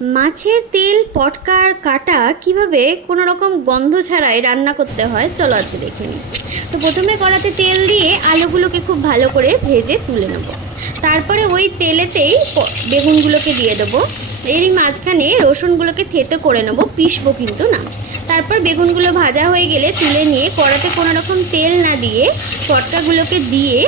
মাছের তেল পটকার কাটা কিভাবে কোনো রকম গন্ধ ছাড়াই রান্না করতে হয় চলো আজকে দেখে নিই। তো প্রথমে কড়াতে তেল দিয়ে আলুগুলোকে খুব ভালো করে ভেজে তুলে নেব। তারপরে ওই তেলেতেই বেগুনগুলোকে দিয়ে দেবো। এরই মাঝখানে রসুনগুলোকে থেতো করে নেবো, পিষবো কিন্তু না। তারপর বেগুনগুলো ভাজা হয়ে গেলে তুলে নিয়ে কড়াতে কোনো রকম তেল না দিয়ে পটকাগুলোকে দিয়ে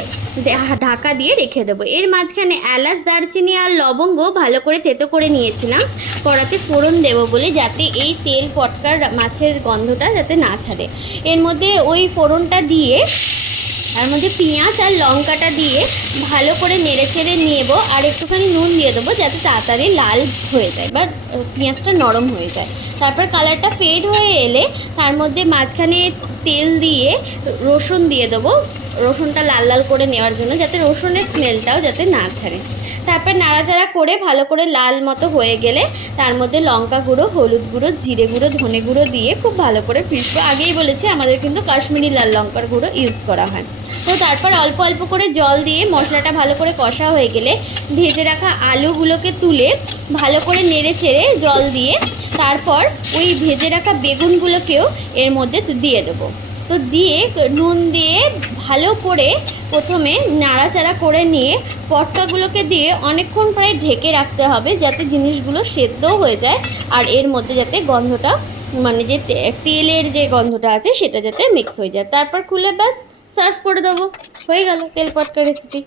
ঢাকা দিয়ে রেখে দেবো। এর মাঝখানে এলাচ, দারচিনি আর লবঙ্গ ভালো করে থেতো করে নিয়েছিলাম কড়াতে ফোড়ন দেবো বলে, যাতে এই তেল পটকার মাছের গন্ধটা যাতে না ছাড়ে। এর মধ্যে ওই ফোড়নটা দিয়ে তার মধ্যে পেঁয়াজ আর লঙ্কাটা দিয়ে ভালো করে নেড়ে চেড়ে নেবো, আর একটুখানি নুন দিয়ে দেবো যাতে তাড়াতাড়ি লাল হয়ে যায় বা পেঁয়াজটা নরম হয়ে যায়। তারপর কালারটা ফেড হয়ে এলে তার মধ্যে মাঝখানে তেল দিয়ে রসুন দিয়ে দেবো, রসুনটা লাল লাল করে নেওয়ার জন্য, যাতে রসুনের স্মেলটাও যাতে না ছাড়ে। তারপর নাড়াচাড়া করে ভালো করে লাল মতো হয়ে গেলে তার মধ্যে লঙ্কা গুঁড়ো, হলুদ গুঁড়ো, জিরে গুঁড়ো, ধনে গুঁড়ো দিয়ে খুব ভালো করে পিষবো। আগেই বলেছি আমাদের কিন্তু কাশ্মীরি লাল লঙ্কার গুঁড়ো ইউজ করা হয়। তো তারপর অল্প অল্প করে জল দিয়ে মশলাটা ভালো করে কষা হয়ে গেলে ভেজে রাখা আলুগুলোকে তুলে ভালো করে নেড়ে চেড়ে জল দিয়ে তারপর ওই ভেজে রাখা বেগুনগুলোকেও এর মধ্যে দিয়ে দেবো। তো দিয়ে নুন দিয়ে ভালো করে প্রথমে নাড়াচাড়া করে নিয়ে পটকাগুলোকে দিয়ে অনেকক্ষণ প্রায় ঢেকে রাখতে হবে, যাতে জিনিসগুলো সেদ্ধও হয়ে যায় আর এর মধ্যে যাতে গন্ধটা মানে যে তেলের যে গন্ধটা আছে সেটা যাতে মিক্স হয়ে যায়। তারপর খুলে ব্যাস সার্ভ করে দেবো, হয়ে গেল তেল পটকা রেসিপি।